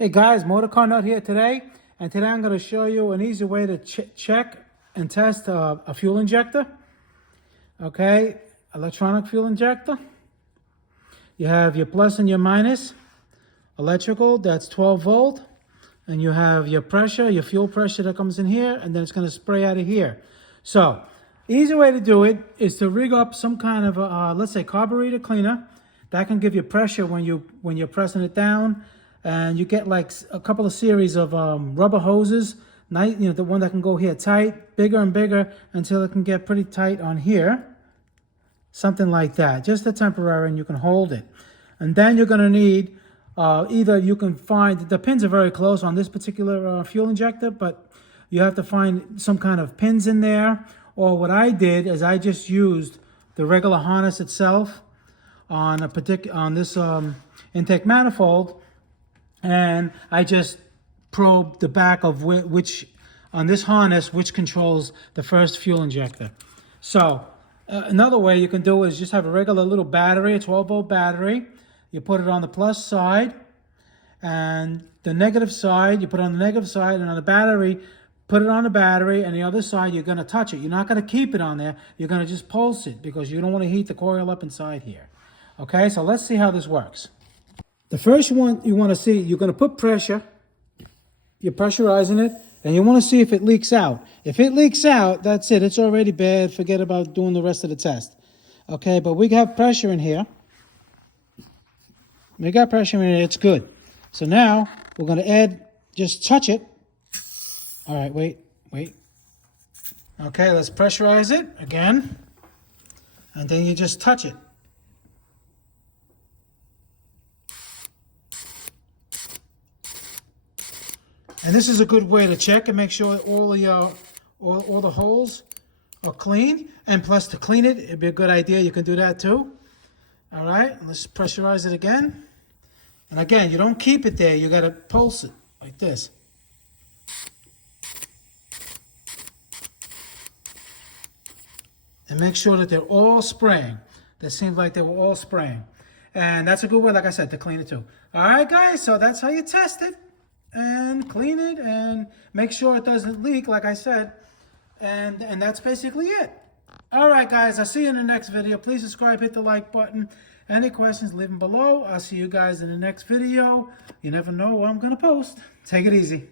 Hey guys, MotorCarNut here today, and today I'm going to show you an easy way to check and test a fuel injector. Okay, electronic fuel injector. You have your plus and your minus. Electrical, that's 12 volt. And you have your pressure, your fuel pressure that comes in here, and then it's going to spray out of here. So, easy way to do it is to rig up some kind of a, let's say, carburetor cleaner. That can give you pressure when you're pressing it down. And you get like a couple of series of rubber hoses, the one that can go here tight, bigger and bigger until it can get pretty tight on here. Something like that, just a temporary, and you can hold it. And then you're gonna need, either you can find, the pins are very close on this particular fuel injector, but you have to find some kind of pins in there. Or what I did is I just used the regular harness itself on this intake manifold. And I just probed the back of which on this harness, which controls the first fuel injector. So another way you can do is just have a regular little battery, a 12 volt battery. You put it on the plus side, and the negative side, you put it on the negative side, and on the battery, put it on the battery, and the other side, you're gonna touch it. You're not gonna keep it on there. You're gonna just pulse it because you don't wanna heat the coil up inside here. Okay, so let's see how this works. The first one you want to see, you're going to put pressure, you're pressurizing it, and you want to see if it leaks out. If it leaks out, that's it. It's already bad. Forget about doing the rest of the test. Okay, but we have pressure in here. We got pressure in here. It's good. So now we're going to add, just touch it. All right, wait. Okay, let's pressurize it again. And then you just touch it. And this is a good way to check and make sure all the holes are clean. And plus, to clean it, it'd be a good idea. You can do that too. All right, let's pressurize it again. And again, you don't keep it there. You got to pulse it like this. And make sure that they're all spraying. That seems like they were all spraying. And that's a good way, like I said, to clean it too. All right, guys, so that's how you test it. And clean it and make sure it doesn't leak, like I said, and that's basically it. All right, guys, I'll see you in the next video. Please subscribe, hit the like button. Any questions, leave them below. I'll see you guys in the next video. You never know what I'm gonna post. Take it easy.